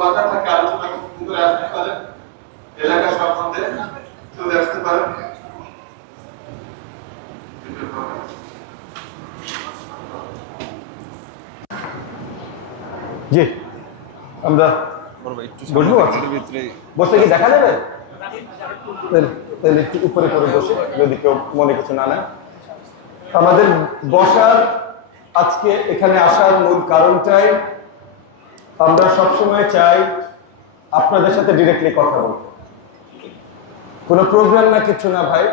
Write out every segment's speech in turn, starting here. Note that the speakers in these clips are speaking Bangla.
কথা থাকে আলোচনা করে আসতে পারেন, এলাকা সম্বন্ধে চলে আসতে পারেন। জি, আমরা বসবো। বসে কি দেখা যাবে? একটু উপরে করে বসে, যদি কেউ মনে কিছু না নেয়। আমাদের বসার, আজকে এখানে আসার মূল কারণটাই আমরা সবসময় চাই আপনাদের সাথে ডিরেক্টলি কথা বলতে। কোনো প্রোগ্রাম না, কিছু না ভাই।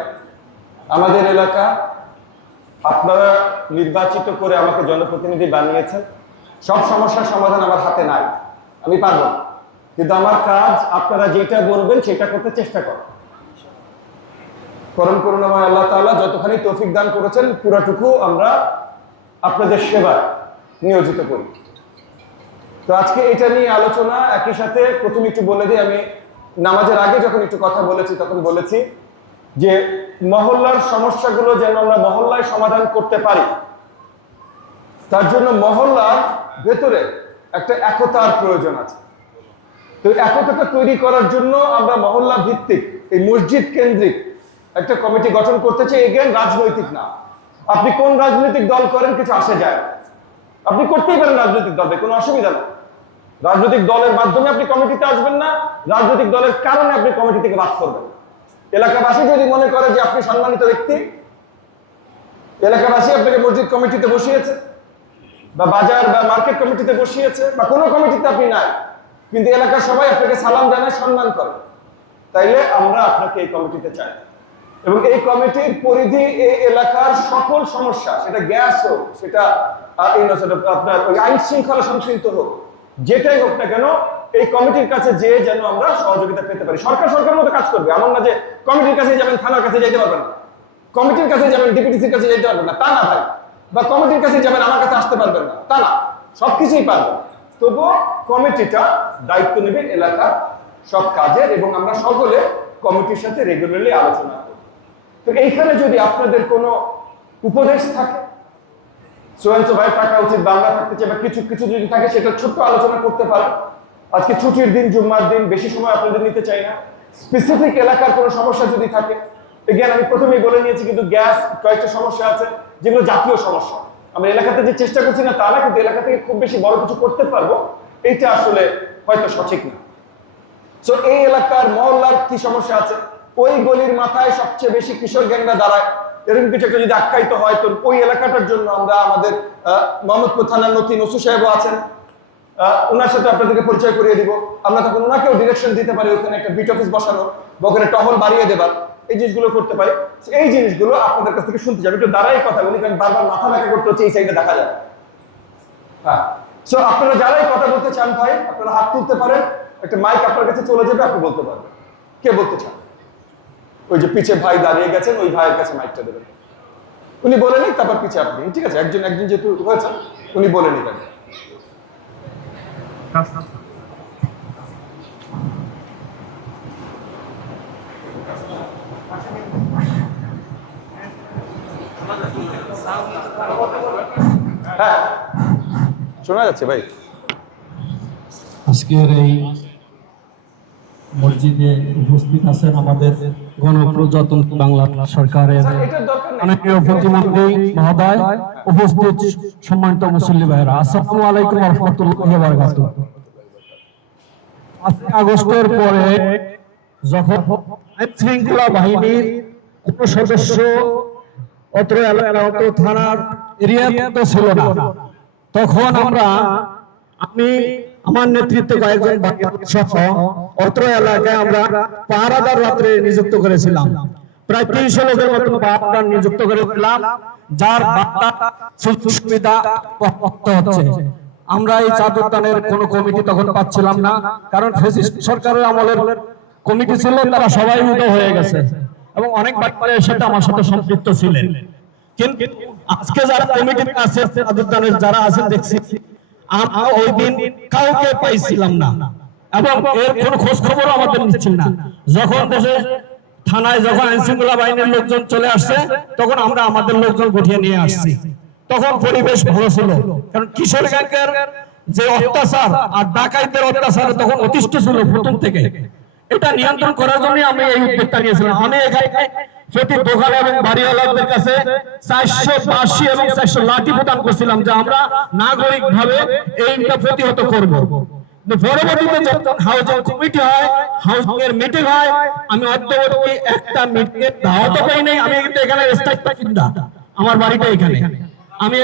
আমাদের এলাকা আপনারা নির্বাচিত করে আমাকে জনপ্রতিনিধি বানিয়েছেন। সব সমস্যার সমাধান আমার হাতে নাই, আমি পারবো না, কিন্তু আমার কাজ আপনারা যেটা বলবেন সেটা করতে চেষ্টা করেন। পরম করুণাময় আল্লাহ তাআলা যতখানি তৌফিক দান করেছেন পুরাটুকু আমরা আপনাদের সেবায় নিয়োজিত করি। তো আজকে এটা নিয়ে আলোচনা। একই সাথে প্রথম একটু বলে দিই, আমি নামাজের আগে যখন একটু কথা বলেছি তখন বলেছি যে মহল্লার সমস্যাগুলো যেন আমরা মহল্লায় সমাধান করতে পারি, তার জন্য মহল্লার ভেতরে একটা একতার প্রয়োজন আছে। তো একতাটা তৈরি করার জন্য আমরা মহল্লা ভিত্তিক এই মসজিদ কেন্দ্রিক একটা কমিটি গঠন করতে চাই। এগেন রাজনৈতিক না, আপনি কোন রাজনৈতিক দল করেন কিছু আসে যায়, আপনি করতেই পারেন রাজনৈতিক দলে, কোনো অসুবিধা নেই। রাজনৈতিক দলের মাধ্যমে আপনি কমিটিতে আসবেন না, রাজনৈতিক দলের কারণে আপনি কমিটি থেকে বাদ করবেন। এলাকাবাসী যদি মনে করে যে আপনি সম্মানিত ব্যক্তি, এলাকাবাসী আপনাকে মসজিদ কমিটিতে বসিয়েছে বা বাজার বা মার্কেট কমিটিতে বসিয়েছে বা কোনো কমিটিতে আপনি নাই, কিন্তু এলাকার সবাই আপনাকে সালাম জানায়, সম্মান করে, তাইলে আমরা আপনাকে এই কমিটিতে চাই। এবং এই কমিটির পরিধি এই এলাকার সকল সমস্যা, সেটা গ্যাস হোক, সেটা আপনার আইন শৃঙ্খলা সংক্রান্ত হোক, যেটাই হোক না কেন, এই কমিটির কাছে যে যেন আমরা সহযোগিতা পেতে পারি। সরকার সরকারের মতো কাজ করবে, এমন না যে কমিটির কাছে যাবেন থানার কাছে যেতে পারবেন না, কমিটির কাছে যাবেন ডিপিটিসির কাছে যেতে পারবেন না, তা না ভাই, বা কমিটির কাছে যাবেন আমার কাছে আসতে পারবেন না, তা না, সবকিছুই পারবেন। তবুও কমিটিটা দায়িত্ব নেবে এলাকার সব কাজের, এবং আমরা সকলে কমিটির সাথে রেগুলারলি আলোচনা করি। তো এইখানে যদি আপনাদের কোনো উপদেশ থাকে, সোয়েন্সো ভাই টাকা উচিত, বাংলা থাকতে চাই, বা কিছু কিছু যদি থাকে, সেটা ছোট্ট আলোচনা করতে পারেন। আজকে ছুটির দিন, জুম্মার দিন, বেশি সময় আপনাদের নিতে চাই না। স্পেসিফিক এলাকার কোনো সমস্যা যদি থাকে, এগেন আমি প্রথমেই বলে নিয়েছি, কিন্তু গ্যাস কয়েকটা সমস্যা আছে যেগুলো জাতীয় সমস্যা। আমরা এলাকাতে যে চেষ্টা করছি না তা না, কিন্তু এলাকা থেকে খুব বেশি বড় কিছু করতে পারবো এইটা আসলে হয়তো সঠিক না। তো এই এলাকার মহল্লার কি সমস্যা আছে, ওই গলির মাথায় সবচেয়ে বেশি কিশোর গ্যাংরা দাঁড়ায়, এরকম কিছু একটা যদি আখ্যায়িত হয়, তো ওই এলাকাটার জন্য আমরা আমাদের মোহাম্মদপুর থানার নথি নসু সাহেবও আছেন, ওনার সাথে আপনাদেরকে পরিচয় করিয়ে দিব। আমরা তখন ওনাকেও ডিরেকশন দিতে পারি, ওখানে একটা বিট অফিস বসানো বা ওখানে টহল বাড়িয়ে দেবার, এই জিনিসগুলো করতে পারি। এই জিনিসগুলো আপনাদের কাছ থেকে শুনতে যাবে, একটু দাঁড়াই কথা বলি, কারণ বারবার মাথা ব্যাখ্যা করতে হচ্ছে, এই সাইডে দেখা যায়। হ্যাঁ, সো আপনারা যারাই কথা বলতে চান ভাই, আপনারা হাত তুলতে পারেন, একটা মাইক আপনার কাছে চলে যাবে, আপনি বলতে পারবেন কে বলতে চান। ওই যে পিছে ভাই দাঁড়িয়ে গেছেন, ওই ভাইয়ের কাছে মাইকটা দেবেন, উনি বলে নিক, তারপর পিছে আপনি, ঠিক আছে? একজন একজন যেহেতু হয়েছেন, উনি বলে নিবেন। হ্যাঁ, শোনা যাচ্ছে ভাই। আজকের এই মসজিদে উপস্থিত আছেন আমাদের গণপ্রজাতন্ত্রী বাংলা সরকারের মাননীয় প্রতিমন্ত্রী মহোদয়, উপস্থিত সম্মানিত মুসল্লি ভাইরা, আসসালামু আলাইকুম ওয়া রাহমাতুল্লাহি ওয়া বারাকাতুহু। 5 আগস্টের পরে যখন আইন শৃঙ্খলা বাহিনীর কোন সদস্য অত্র এলাকার থানার এরিয়াতে ছিল না, তখন আমি আমার নেতৃত্বে কয়েকজন সহ অত্র এলাকায় আমরা পাহারাদার রাত্রে নিযুক্ত করেছিলাম। প্রায় 300 লোকের মতো পাহারাদার নিযুক্ত করেছিলাম, যার সুবিধা হচ্ছে। আমরা এই চাদর দানের কোনো কমিটি তখন পাচ্ছিলাম না, কারণ ফ্যাসিস্ট সরকারের আমলের কমিটি ছিল, তারা সবাই উদয় হয়ে গেছে এবং অনেক ব্যাপারে সেটা আমার সাথে সম্পৃক্ত ছিলেন। কিন্তু আজকে যারা কমিটিতে আছে, চাদর দানের যারা আছেন, দেখছি আমরা ওই দিন কাউকে পাইছিলাম না এবং এর কোন খোঁজ খবর আমাদের নিচ্ছিল না। যখন দেশে থানায় যখন আইন শৃঙ্খলা বাহিনীর লোকজন চলে আসছে, তখন আমরা আমাদের লোকজন গুটিয়ে নিয়ে আসছি। তখন পরিবেশ ভালো ছিল, কারণ কিশোর গ্যাংয়ের যে অত্যাচার আর ডাকাইতের অত্যাচার তখন অতিষ্ঠ ছিল প্রথম থেকে, এটা নিয়ন্ত্রণ করার জন্য আমি এই উদ্যোগটা নিয়েছিলাম। আমি এখানে প্রতি দোকানে এবং বাড়িওয়ালাদের কাছে 480 এবং 400 লাঠি প্রদান করছিলাম যে আমরা নাগরিক ভাবে এইটা প্রতিহত করব। পরবর্তীতে যখন হাউজিং কমিটি হয়, হাউজিং এর মিটিং হয়, আমি অদ্যবধি একটা মিটিং এর দাওয়াতও পাই নাই। আমি কিন্তু এখানে স্থায়ী বাসিন্দা, আমার বাড়িটা এখানে। আমি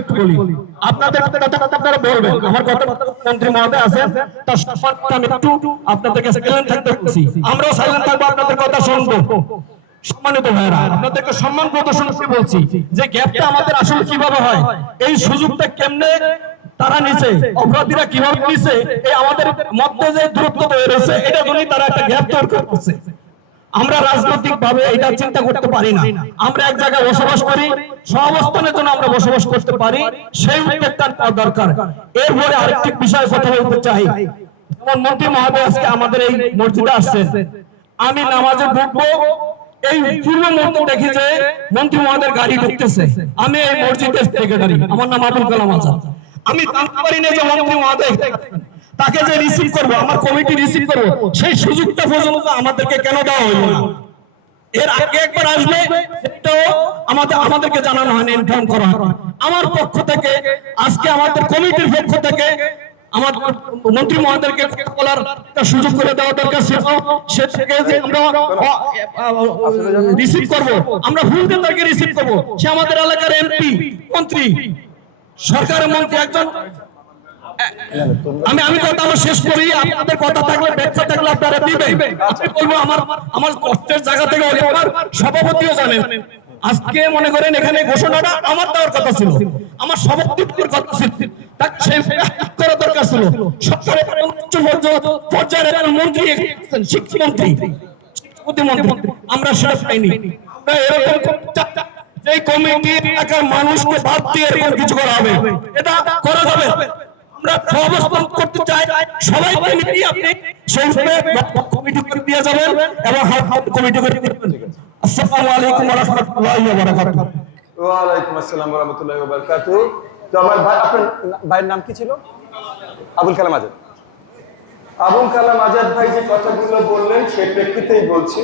একটু বলি, আপনাদের কথা আপনারা বলবেন, আমার কথা মন্ত্রী মহোদয় আছেন, তার সম্মানটা আমি একটু আপনাদের কাছে সাইলেন্ট থাকতে বলছি। আমরাও সাইলেন্ট থাকবো, আপনাদের কথা শুনবো। সম্মানিত ভাইরা, আপনাদেরকে সম্মান প্রদর্শন করে বলছি যে গ্যাপটা আমাদের আসলে কিভাবে হয়, এই সুযোগটা কেমনে তারা নিচে, অপরাধীরা কিভাবে নিচে, এই আমাদের মধ্যে যে দূরত্ব তৈরি হয়েছে, এটা জন্যই তারা একটা গ্যাপ তৈরি করছে। আমরা রাজনৈতিক ভাবে এটা চিন্তা করতে পারি না। আমরা এক জায়গায় বসবাস করি, সহাবস্থানের জন্য আমরা বসবাস করতে পারি, সেই উদ্যোগটা নেওয়া দরকার। এরপরে আরেকটি বিষয় কথা বলতে চাই, যেমন মন্ত্রী মহোদয় আজকে আমাদের এই মসজিদে আসছেন, আমি নামাজে ঢুকবো, এই পূর্ব মুহূর্তে দেখি যে মন্ত্রী মহোদয়ের গাড়ি ঢুকতেছে। আমি এই মসজিদের সেক্রেটারি, আমার নাম আবুল কালাম আজাদ। আমি জানতে পারি না যে মন্ত্রী মহোদয় তাকে যে রিসিভ করব, আমার কমিটি রিসিভ করব, সেই সুযোগটা পর্যন্ত আমাদেরকে কেন দেওয়া হলো না? এর আগে একবার আসলে সেটাও আমাদেরকে জানানো হয়নি, ইনফর্ম করা হয়। আমার পক্ষ থেকে আজকে আমাদের কমিটির পক্ষ থেকে আমাদের মন্ত্রী মহোদয়কে বলার একটা সুযোগ করে দেওয়া দরকার ছিল। সেটাকে যে আমরা রিসিভ করব, আমরা ভুলতে তাকে রিসিভ করব। সে আমাদের এলাকার এমপি, মন্ত্রী, সরকারের মন্ত্রী একজন। আমি কথা আমার শেষ করি, আপনাদের কথা থাকলে ব্যাখ্যা থাকলে আপনারা দিবেন। আমি বলবো আমার কষ্টের জায়গা থেকে আমার সভাপতিও জানেন, আজকে মনে করেন এখানে ঘোষণাটা আমার দেওয়ার কথা ছিল, আমার সভাপতির কথা ছিল, তাকে সেই করা দরকার ছিল। সরকারের পর্যায়ের মন্ত্রী, শিক্ষামন্ত্রী, প্রতিমন্ত্রী, আমরা সেটা পাইনি। এরকম এই কমিটি এলাকার মানুষকে বাদ দিয়ে এরকম কিছু করা হবে, এটা করা যাবে। আমরা সহবস্থান করতে চাই, সবাইকে নিয়ে আপনি সেই কমিটি করে দিয়ে যাবেন এবং কমিটি করে দিবেন। আসসালামু আলাইকুম ওয়া রাহমাতুল্লাহি ওয়া বারাকাতুহু। ওয়া আলাইকুম আসসালাম ওয়া রাহমাতুল্লাহি ওয়া বারাকাতুহু। তো আমার ভাই, আপনার ভাইয়ের নাম কি ছিল? আবুল কালাম আজাদ। আবুল কালাম আজাদ ভাই যে কথাগুলো বললেন সেই প্রেক্ষিতেই বলছি।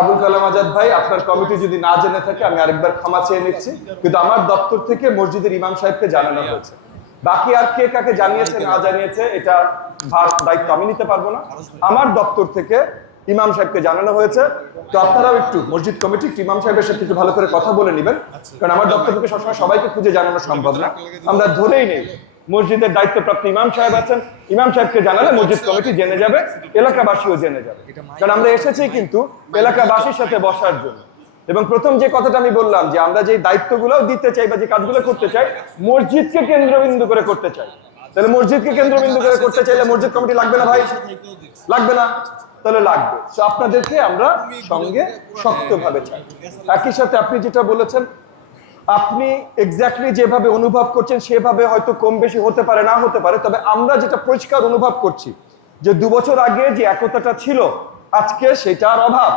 আবুল কালাম আজাদ ভাই, আপনার কমিটি যদি না জেনে থাকে আমি আরেকবার ক্ষমা চেয়ে নিচ্ছি, কিন্তু আমার দপ্তর থেকে মসজিদের ইমাম সাহেবকে জানানো হয়েছে। বাকি আর কে কাকে জানিয়েছে না জানিয়েছে এটা দায়িত্ব আমি নিতে পারবো না। আমার দপ্তর থেকে ইমাম সাহেবকে জানানো হয়েছে। তো আপনারাও একটু মসজিদ কমিটি ইমাম সাহেবের সাথে একটু ভালো করে কথা বলে নেবেন, কারণ আমার দপ্তর থেকে সবসময় সবাইকে খুঁজে জানানো সম্ভব না। আমরা ধরেই নেই মসজিদের দায়িত্বপ্রাপ্ত ইমাম সাহেব আছেন, ইমাম সাহেবকে জানালে মসজিদ কমিটি জেনে যাবে, এলাকাবাসীও জেনে যাবে। কারণ আমরা এসেছি কিন্তু এলাকাবাসীর সাথে বসার জন্য। এবং প্রথম যে কথাটা আমি বললাম যে আমরা যে দায়িত্বগুলো দিতে চাই বা যে কাজগুলো করতে চাই মসজিদকে কেন্দ্রবিন্দু করে করতে চাই। তাহলে মসজিদকে কেন্দ্রবিন্দু করে করতে চাইলে মসজিদ কমিটি লাগবে না ভাই? লাগবে না? তাহলে লাগবে। তো আপনাদেরকে আমরা সঙ্গে শক্তভাবে চাই। একই সাথে আপনি যেটা বলেছেন, আপনি এক্স্যাক্টলি যেভাবে অনুভব করছেন সেভাবে হয়তো কম বেশি হতে পারে, না হতে পারে, তবে আমরা যেটা পরিষ্কার অনুভব করছি যে 2 বছর আগে যে একতাটা ছিল আজকে সেটার অভাব।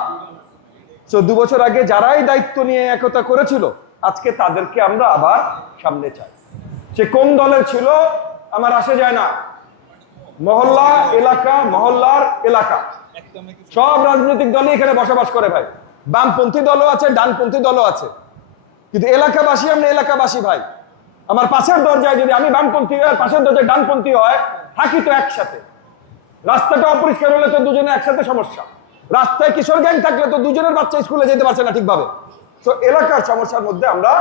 তো 2 বছর আগে যারাই দায়িত্ব নিয়ে একতা করেছিল আজকে তাদেরকে আমরা আবার সামনে চাই। সে কোন দলের ছিল আমার আসে যায় না, মহল্লা এলাকা, মহল্লার এলাকা, সব রাজনৈতিক দলই এখানে বসবাস করে ভাই। বামপন্থী দলও আছে, ডানপন্থী দলও আছে, কিন্তু এলাকাবাসী আমরা এলাকাবাসী ভাই। আমার পাশের দরজায় যদি আমি বামপন্থী হয় আর পাশের দরজায় ডানপন্থী হয়, থাকি তো একসাথে। রাস্তাটা অপরিষ্কার হলে তো দুজনে একসাথে সমস্যা, রাস্তায় কিশোর গ্যাং থাকলে তো দুজনের বাচ্চা স্কুলে যেতে পারছে না ঠিকভাবে। তো এলাকার সমস্যার মধ্যে আমরা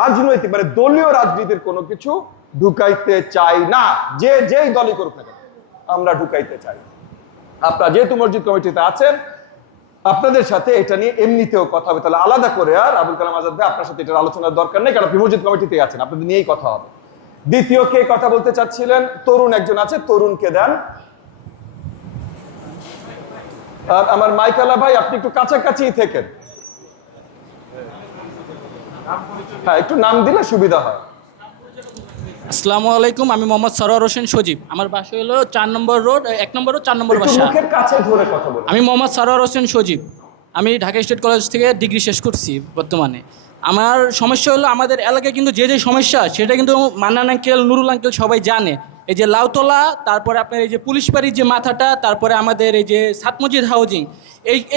রাজনৈতিক মানে দলীয় রাজনীতির কোনো কিছু ঢুকাইতে চাই না, যেই দলই করুক না কেন আমরা ঢুকাইতে চাই। আপনারা যেহেতু মসজিদ কমিটিতে আছেন আপনাদের সাথে এটা নিয়ে এমনিতেও কথা হবে, তাহলে আলাদা করে আর আবুল কালাম আজাদ ভাই আপনার সাথে এটার আলোচনার দরকার নেই, কারণ আপনি মসজিদ কমিটিতে আছেন, আপনাদের নিয়েই কথা হবে। দ্বিতীয় কে কথা বলতে চাচ্ছিলেন? তরুণ একজন আছে, তরুণকে দেন। আর আমার মাইকালা ভাই আপনি একটু কাছাকাছি থেকেন, হ্যাঁ একটু নাম দিলে সুবিধা হয়। আসসালামু আলাইকুম, আমি মোহাম্মদ সরোয়ার হোসেন সজীব। আমার বাসা হলো 4 নম্বর রোড, 1 নম্বর রোড 4 নম্বর বাসা। মুখের কাছে ধরে কথা বলুন। আমি মোহাম্মদ সরোয়ার হোসেন সজীব, আমি ঢাকা স্টেট কলেজ থেকে ডিগ্রি শেষ করছি বর্তমানে। আমার সমস্যা হলো আমাদের এলাকায় কিন্তু যে সমস্যা সেটা কিন্তু মান্নান আঙ্কেল, নুরুল আঙ্কেল সবাই জানে। এই যে লাউতলা, তারপরে আপনার এই যে পুলিশ বাড়ির যে মাথাটা, তারপরে আমাদের এই যে সাত মসজিদ হাউজিং,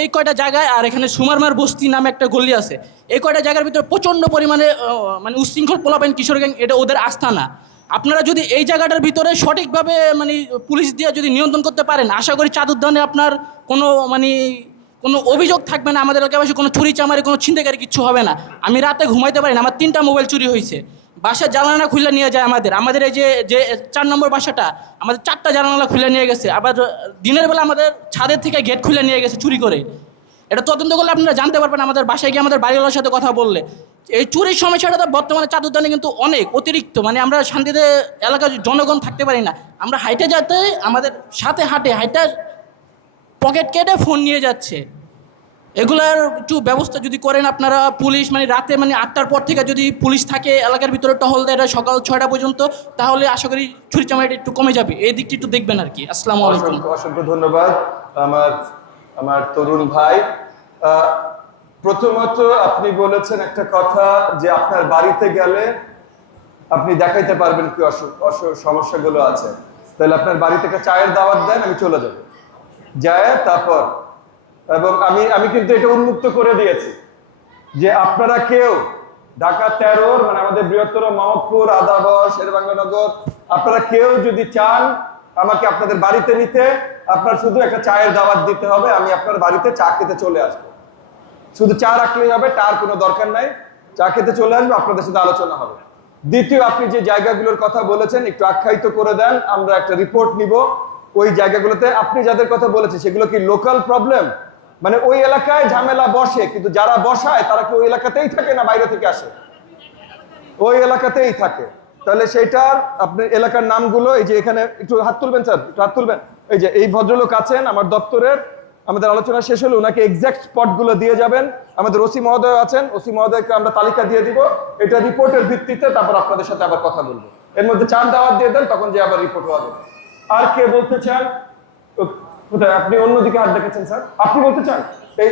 এই কয়টা জায়গায়, আর এখানে সুমারমার বস্তি নামে একটা গলি আছে, এই কয়টা জায়গার ভিতরে প্রচণ্ড পরিমাণে মানে উশৃঙ্খল পোলাপাইন কিশোর গ্যাং, এটা ওদের আস্থানা। আপনারা যদি এই জায়গাটার ভিতরে সঠিকভাবে মানে পুলিশ দিয়ে যদি নিয়ন্ত্রণ করতে পারেন, আশা করি চাঁদুদ্দানে আপনার কোনো মানে কোনো অভিযোগ থাকবে না, আমাদের এলাকায় কোনো চুরি চামারি, কোনো ছিনতাইকারী কিচ্ছু হবে না। আমি রাতে ঘুমাইতে পারি না, আমার 3টা মোবাইল চুরি হয়েছে। বাসার জানালা খুলে নিয়ে যায় আমাদের এই যে 4 নম্বর বাসাটা, আমাদের 4টা জানালা খুলে নিয়ে গেছে। আবার দিনের বেলা আমাদের ছাদের থেকে গেট খুলে নিয়ে গেছে চুরি করে। এটা তদন্ত করলে আপনারা জানতে পারবেন, আমাদের বাসায় গিয়ে আমাদের বাড়িওয়ালার সাথে কথা বললে। এই চুরির সমস্যাটা তো বর্তমানে চাঁদুদ্দানে কিন্তু অনেক অতিরিক্ত, মানে আমরা শান্তিতে এলাকার জনগণ থাকতে পারি না। আমরা হাইটে যেতে আমাদের সাথে হাইটে পকেট কেটে ফোন নিয়ে যাচ্ছে। এগুলার একটু ব্যবস্থা যদি করেন আপনারা, পুলিশ মানে রাতে মানে 8টার পর থেকে যদি পুলিশ থাকে এলাকার ভিতরে টহল দেয় সকাল 6টা পর্যন্ত, তাহলে আশা করি চুরি চামারিটা একটু কমে যাবে। এই দিকটি একটু দেখবেন আর কি। আসসালামু আলাইকুম। অসংখ্য ধন্যবাদ আমার তরুণ ভাই। প্রথমত আপনি বলেছেন একটা কথা যে আপনার বাড়িতে গেলে আপনি দেখাইতে পারবেন কি সমস্যাগুলো আছে, তাহলে আপনার বাড়ি থেকে চায়ের দাওয়াত দেন, আমি চলে যাব যায় তারপর। এবং আমি কিন্তু এটা উন্মুক্ত করে দিয়েছি যে আপনারা কেউ ঢাকা 13 মানে আমাদের বৃহত্তর মোহাম্মদপুর, আদাবর, শেরেবাংলানগর, আপনারা কেউ যদি চান আমাকে আপনাদের বাড়িতে নিতে, আপনার শুধু একটা চায়ের দাওয়াত দিতে হবে, আমি আপনার বাড়িতে চা খেতে চলে আসবো। শুধু চা রাখলেই হবে, তার কোনো দরকার নাই, চা খেতে চলে আসবো, আপনাদের সাথে আলোচনা হবে। দ্বিতীয়, আপনি যে জায়গাগুলোর কথা বলেছেন একটু আখ্যায়িত করে দেন, আমরা একটা রিপোর্ট নিব। ওই জায়গাগুলোতে আপনি যাদের কথা বলেছেন সেগুলো কি লোকাল প্রবলেম, মানে ওই এলাকায় ঝামেলা বসে, কিন্তু যারা বসায় তারা কি ওই এলাকাতেই থাকে না বাইরে থেকে আসে? ওই এলাকাতেই থাকে। তাহলে সেইটার আপনি এলাকার নামগুলো, এই যে এখানে একটু হাত তুলবেন স্যার, একটু হাত তুলবেন। এই যে এই ভদ্রলোক আছেন আমার দপ্তরের, আমাদের আলোচনা শেষ হলে ওনাকে এক্সাক্ট স্পটগুলো দিয়ে যাবেন। আমাদের ওসি মহোদয় আছেন, ওসি মহোদয়কে আমরা তালিকা দিয়ে দিব, এটা রিপোর্টের ভিত্তিতে তারপর আপনাদের সাথে আবার কথা বলবো। এর মধ্যে চান দাওয়াত দিয়ে দেন, তখন যে আবার রিপোর্ট হওয়া যাবে। আর কে বলতে চান? কোথায় আপনি অন্যদিকে হাত দেখেছেন স্যার, আপনি বলতে চান?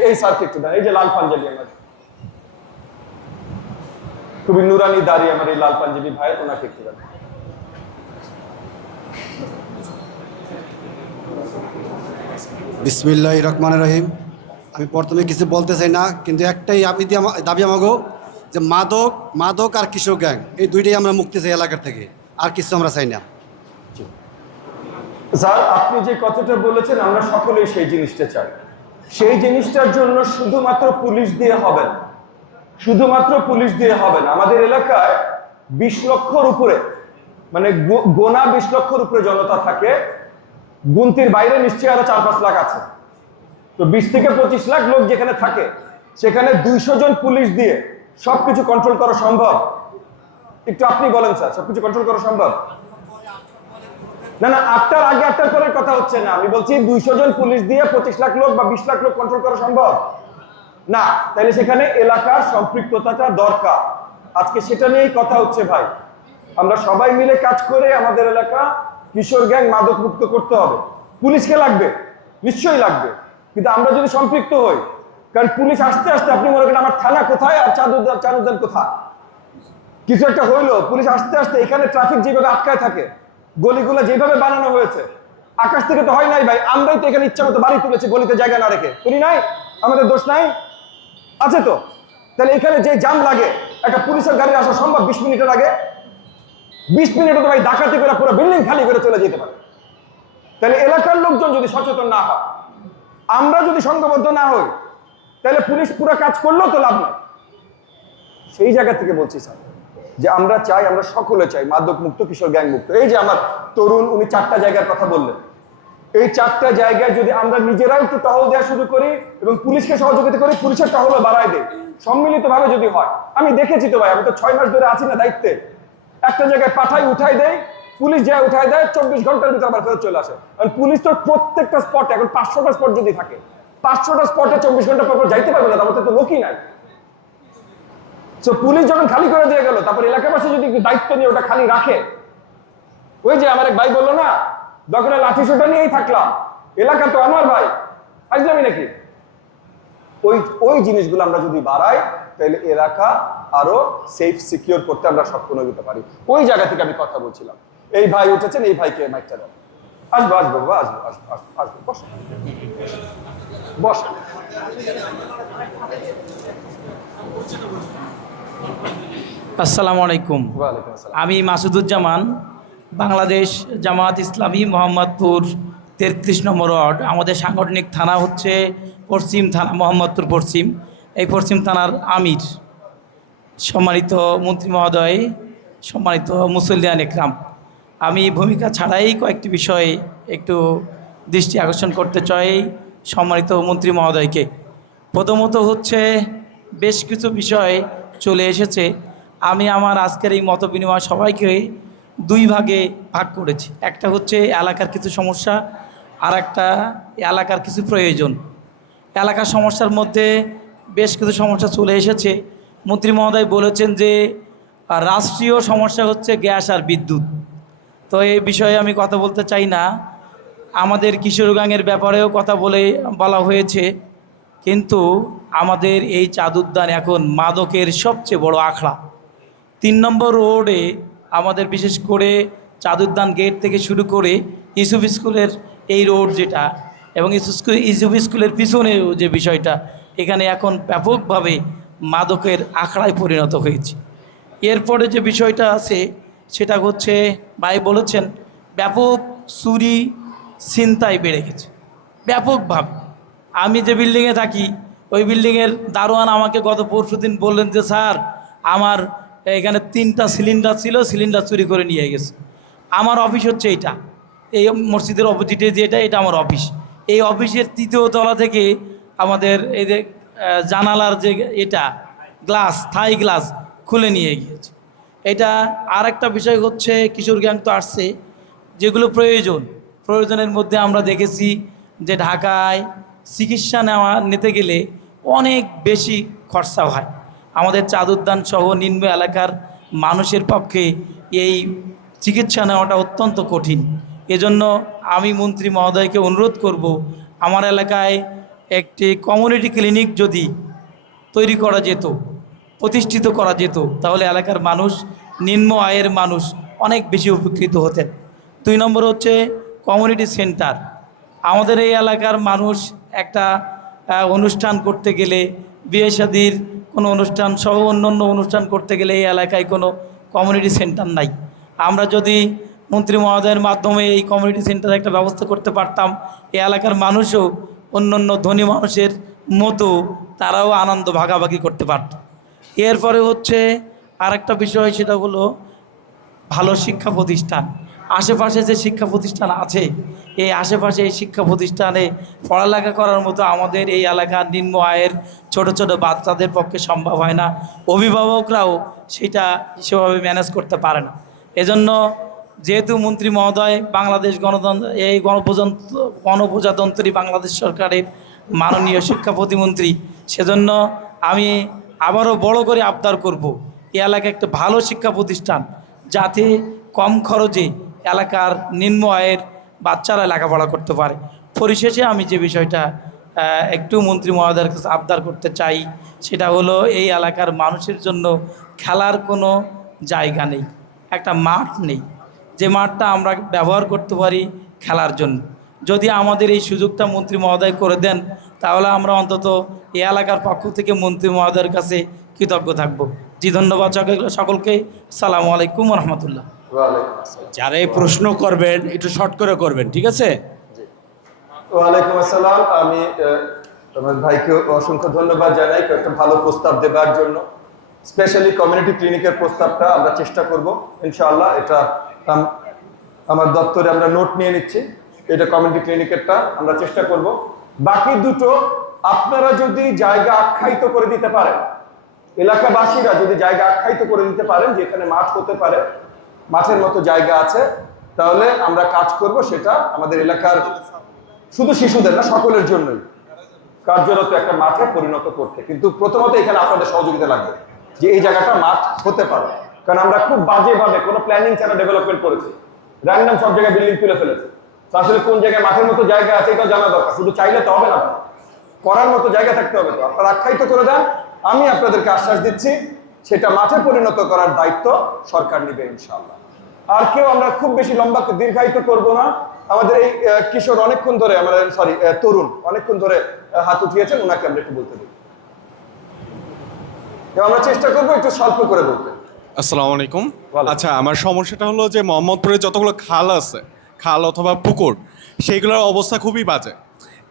এই স্যারকে একটু দেন, এই যে লাল পাঞ্জাবি আমার, খুবই নুরানি দাড়ি আমার এই লাল পাঞ্জাবি ভাই, ওনাকে একটু দেন। বিসমিল্লাহির রহমানির রহিম। আমি প্রথমে কিছু বলতে চাই না, কিন্তু একটাই দাবি আমাগো যে মাদক আর কিশোর গ্যাং, এই দুইটাই আমরা মুক্তি চাই এলাকার থেকে, আর কিছু আমরা চাই না। স্যার আপনি যে কথাটা বলেছেন আমরা সকলেই সেই জিনিসটা চাই। সেই জিনিসটার জন্য শুধুমাত্র পুলিশ দিয়ে হবে না, শুধুমাত্র পুলিশ দিয়ে হবে না। আমাদের এলাকায় 20 লক্ষর উপরে, মানে গোনা 20 লক্ষর উপরে জনতা থাকে, গুনতির বাইরে নিশ্চয়ই আরো 4-5 লাখ আছে। তো 20 থেকে 25 লাখ লোক যেখানে থাকে, সেখানে 200 জন পুলিশ দিয়ে সবকিছু কন্ট্রোল করা সম্ভব? একটু আপনি বলেন স্যার, সবকিছু কন্ট্রোল করা সম্ভব? না না, 8টার আগে 8টার পরের কথা হচ্ছে না, আমি বলছি 200 জন পুলিশ দিয়ে 25 লাখ লোক বা 20 লাখ লোক কন্ট্রোল করা সম্ভব না। তাহলে সেখানে এলাকার সম্পৃক্ততাটা দরকার। আজকে সেটা নিয়েই কথা হচ্ছে ভাই। আমরা সবাই মিলে কাজ করে আমাদের এলাকা কিশোর গ্যাং মাদক মুক্ত করতে হবে। পুলিশকে লাগবে, নিশ্চয়ই লাগবে, কিন্তু আমরা যদি সম্পৃক্ত হই, কারণ পুলিশ আস্তে আস্তে, আপনি মনে করেন আমার থানা কোথায় আর চাঁদুদ্দান কোথায়, কিছু একটা হইলো, পুলিশ আস্তে আস্তে এখানে ট্রাফিক যেভাবে আটকায় থাকে, গলিগুলো যেভাবে বানানো হয়েছে, আকাশ থেকে তো হয় নাই ভাই, আমরাই তো এখানে ইচ্ছা মতো বাড়ি তুলেছি গলিতে জায়গা না রেখে, করি নাই? আমাদের দোষ নাই? আছে তো। তাহলে এখানে যে জাম লাগে, একটা পুলিশের গাড়ি আসা সম্ভব 20 মিনিটের আগে? 20 মিনিটে তো ভাই ডাকাতি করে পুরো বিল্ডিং খালি করে চলে যেতে পারে। তাহলে এলাকার লোকজন যদি সচেতন না হয়, আমরা যদি সংঘবদ্ধ না হই, তাহলে পুলিশ পুরো কাজ করলেও তো লাভ নাই। সেই জায়গা থেকে বলছি স্যার যে আমরা চাই, আমরা সকলে চাই মাদক মুক্ত, কিশোর গ্যাং মুক্ত। এই যে আমার তরুণ, উনি 4টা জায়গার কথা বললেন, এই 4টা জায়গায় যদি আমরা নিজেরাও একটু টহল দেওয়া শুরু করি এবং পুলিশকে সহযোগিতা করি, পুলিশের টহলও বাড়ায় দেয়, সম্মিলিতভাবে যদি হয়। আমি দেখেছি তো ভাই, আমি তো 6 মাস ধরে আছি না দায়িত্বে, একটা জায়গায় পাঠাই উঠাই দেয়, পুলিশ যায় উঠাই দেয়, 24 ঘন্টার ভিতরে আবার ফেরত চলে আসে। কারণ পুলিশ তো প্রত্যেকটা স্পটে, এখন 500টা স্পট যদি থাকে, 500টা স্পটে 24 ঘন্টা পর যাইতে পারবে না, তারপর তো লোকই নাই। তো পুলিশ যখন খালি করে দিয়ে গেল, তারপর এলাকাবাসী যদি দায়িত্ব নিয়ে ওটা খালি রাখে, ওই যে আমার এক ভাই বললো না, দরকার লাঠি সোটা নিয়েই থাকলাম, এলাকা তো আমার ভাই, আসলামই নাকি? ওই জিনিসগুলো আমরা যদি বাড়াই তাহলে এলাকা আরো সেফ সিকিউর করতে আমরা সক্ষম হতে পারি। ওই জায়গা থেকে আমি কথা বলছিলাম। এই ভাই উঠেছেন, এই ভাইকে মাইকটা দেন। আসবো আসবো বাবা, আসবো আসবো আসবো আসবো, বসো বসো। আসসালামু আলাইকুম। ওয়ালাইকুম আসসালাম। আমি মাসুদুজ্জামান, বাংলাদেশ জামায়াত ইসলামী মোহাম্মদপুর 33 নম্বর ওয়ার্ড। আমাদের সাংগঠনিক থানা হচ্ছে পশ্চিম থানা, মোহাম্মদপুর পশ্চিম। এই পশ্চিম থানার আমির। সম্মানিত মন্ত্রী মহোদয়, সম্মানিত মুসল্লিয়ান একরাম, আমি ভূমিকা ছাড়াই কয়েকটি বিষয়ে একটু দৃষ্টি আকর্ষণ করতে চাই সম্মানিত মন্ত্রী মহোদয়কে। প্রথমত হচ্ছে বেশ কিছু বিষয় চলে এসেছে। আমি আমার আজকের এই মত বিনিময় সবাইকে দুই ভাগে ভাগ করেছি। একটা হচ্ছে এলাকার কিছু সমস্যা, আর একটা এলাকার কিছু প্রয়োজন। এলাকার সমস্যার মধ্যে বেশ কিছু সমস্যা চলে এসেছে। মন্ত্রী মহোদয় বলেছেন যে রাষ্ট্রীয় সমস্যা হচ্ছে গ্যাস আর বিদ্যুৎ। তো এই বিষয়ে আমি কথা বলতে চাই না। আমাদের কিশোরগঞ্জের ব্যাপারেও কথা বলা হয়েছে, কিন্তু আমাদের এই চাঁদুদ্যান এখন মাদকের সবচেয়ে বড় আখড়া। 3 নম্বর রোডে আমাদের বিশেষ করে চাঁদুদ্যান গেট থেকে শুরু করে ইউসুফ স্কুলের এই রোড যেটা, এবং ইউসুফ স্কুলের পিছনেও যে বিষয়টা, এখানে এখন ব্যাপকভাবে মাদকের আখড়ায় পরিণত হয়েছে। এরপরে যে বিষয়টা আছে সেটা হচ্ছে ভাই বলেছেন ব্যাপক চুরি ছিনতাই বেড়ে গেছে ব্যাপকভাবে। আমি যে বিল্ডিংয়ে থাকি ওই বিল্ডিংয়ের দারোয়ান আমাকে গত পরশুদিন বললেন যে স্যার আমার এখানে 3টা সিলিন্ডার ছিল, সিলিন্ডার চুরি করে নিয়ে গেছে। আমার অফিস হচ্ছে এইটা, এই মসজিদের অপোজিটে যেটা, এটা আমার অফিস। এই অফিসের 3য় তলা থেকে আমাদের এই যে জানালার যে এটা গ্লাস, থাই গ্লাস খুলে নিয়ে গিয়েছে। এটা আর একটা বিষয় হচ্ছে কিশোরগঞ্জ তো আসছে, যেগুলো প্রয়োজনের মধ্যে আমরা দেখেছি যে ঢাকায় চিকিৎসা নিতে গেলে অনেক বেশি খরচা হয়। আমাদের চাঁদুদ্যান সহ নিম্ন এলাকার মানুষের পক্ষে এই চিকিৎসা নেওয়াটা অত্যন্ত কঠিন। এজন্য আমি মন্ত্রী মহোদয়কে অনুরোধ করব, আমার এলাকায় একটি কমিউনিটি ক্লিনিক যদি তৈরি করা যেত, প্রতিষ্ঠিত করা যেত, তাহলে এলাকার মানুষ, নিম্ন আয়ের মানুষ অনেক বেশি উপকৃত হতেন। 2 নম্বর হচ্ছে কমিউনিটি সেন্টার। আমাদের এই এলাকার মানুষ একটা অনুষ্ঠান করতে গেলে, বিয়ে শাদির কোনো অনুষ্ঠান সহ অন্যান্য অনুষ্ঠান করতে গেলে এই এলাকায় কোনো কমিউনিটি সেন্টার নাই। আমরা যদি মন্ত্রী মহোদয়ের মাধ্যমে এই কমিউনিটি সেন্টারে একটা ব্যবস্থা করতে পারতাম, এই এলাকার মানুষও অন্যান্য ধনী মানুষের মতো তারাও আনন্দ ভাগাভাগি করতে পারত। এরপরে হচ্ছে আরেকটা বিষয়, সেটা হলো ভালো শিক্ষা প্রতিষ্ঠান। আশেপাশে যে শিক্ষা প্রতিষ্ঠান আছে, এই আশেপাশে এই শিক্ষা প্রতিষ্ঠানে পড়ালেখা করার মতো আমাদের এই এলাকার নিম্ন আয়ের ছোট ছোট বাচ্চাদের পক্ষে সম্ভব হয় না। অভিভাবকরাও সেটা সেভাবে ম্যানেজ করতে পারে না। এজন্য যেহেতু মন্ত্রী মহোদয় বাংলাদেশ গণপ্রজাতন্ত্রী বাংলাদেশ সরকারের মাননীয় শিক্ষা প্রতিমন্ত্রী, সেজন্য আমি আবারও বড় করে আবদার করব এই এলাকায় একটা ভালো শিক্ষা প্রতিষ্ঠান, যাতে কম খরচে এলাকার নিম্ন আয়ের বাচ্চারা লেখাপড়া করতে পারে। পরিশেষে আমি যে বিষয়টা একটু মন্ত্রী মহোদয়ের কাছে আবদার করতে চাই, সেটা হলো এই এলাকার মানুষের জন্য খেলার কোনো জায়গা নেই, একটা মাঠ নেই, যে মাঠটা আমরা ব্যবহার করতে পারি খেলার জন্য। যদি আমাদের এই সুযোগটা মন্ত্রী মহোদয় করে দেন, তাহলে আমরা অন্তত এই এলাকার পক্ষ থেকে মন্ত্রী মহোদয়ের কাছে কৃতজ্ঞ থাকব। জি, ধন্যবাদ সকলকে। আসসালামু আলাইকুম রহমতুল্লাহ। যারা এই প্রশ্ন করবেন একটু শর্ট করে করবেন, ঠিক আছে? ওয়ালাইকুম আসসালাম। আমি তোমার ভাইকে অসংখ্য ধন্যবাদ জানাই একটা ভালো প্রস্তাব দেবার জন্য। স্পেশালি কমিউনিটি ক্লিনিকের প্রস্তাবটা আমরা চেষ্টা করব ইনশাআল্লাহ। এটা আমার দপ্তরে আমরা নোট নিয়ে নিচ্ছি। এটা কমিউনিটি ক্লিনিকেরটা আমরা চেষ্টা করব। বাকি দুটো আপনারা যদি জায়গা আখ্যায়িত করে দিতে পারেন, এলাকাবাসীরা যদি জায়গা আখ্যায়িত করে দিতে পারেন যেখানে মাঠ হতে পারে, মাঠের মতো জায়গা আছে, তাহলে আমরা কাজ করব সেটা আমাদের এলাকার শুধু শিশুদের না, সকলের জন্যই কার্যরত একটা মাঠে পরিণত করতে। কিন্তু প্রথমত এখানে আপনাদের সহযোগিতা লাগবে যে এই জায়গাটা মাঠ হতে পারে, কারণ আমরা খুব বাজেভাবে কোনো প্ল্যানিং ছাড়া ডেভেলপমেন্ট করেছি, র্যান্ডম সব জায়গায় বিল্ডিং তুলে ফেলেছে। তো আসলে কোন জায়গায় মাঠের মতো জায়গা আছে এটা জানা দরকার, শুধু চাইলে তো হবে না। করার মতো জায়গা থাকতে হবে তো। আপনারা আখ্যায়িত করে দেন, আমি আপনাদেরকে আশ্বাস দিচ্ছি সেটা মাঠে পরিণত করার দায়িত্ব সরকার নেবে ইনশাআল্লাহ। আর কেউ আমরা খুব বেশি লম্বা দীর্ঘায়িত করব না। আমাদের এই কিশোর অনেকক্ষণ ধরে, আমাদের তরুণ অনেকক্ষণ ধরে হাত উঠিয়েছেন, ওনাকে আমরা একটু বলতে দিই। আমরা চেষ্টা করবো একটু স্বল্প করে বলতে। আসসালামু আলাইকুম। ওয়ালাইকুম। আচ্ছা, আমার সমস্যাটা হলো যে মোহাম্মদপুরে যতগুলো খাল আছে, খাল অথবা পুকুর, সেইগুলোর অবস্থা খুবই বাজে।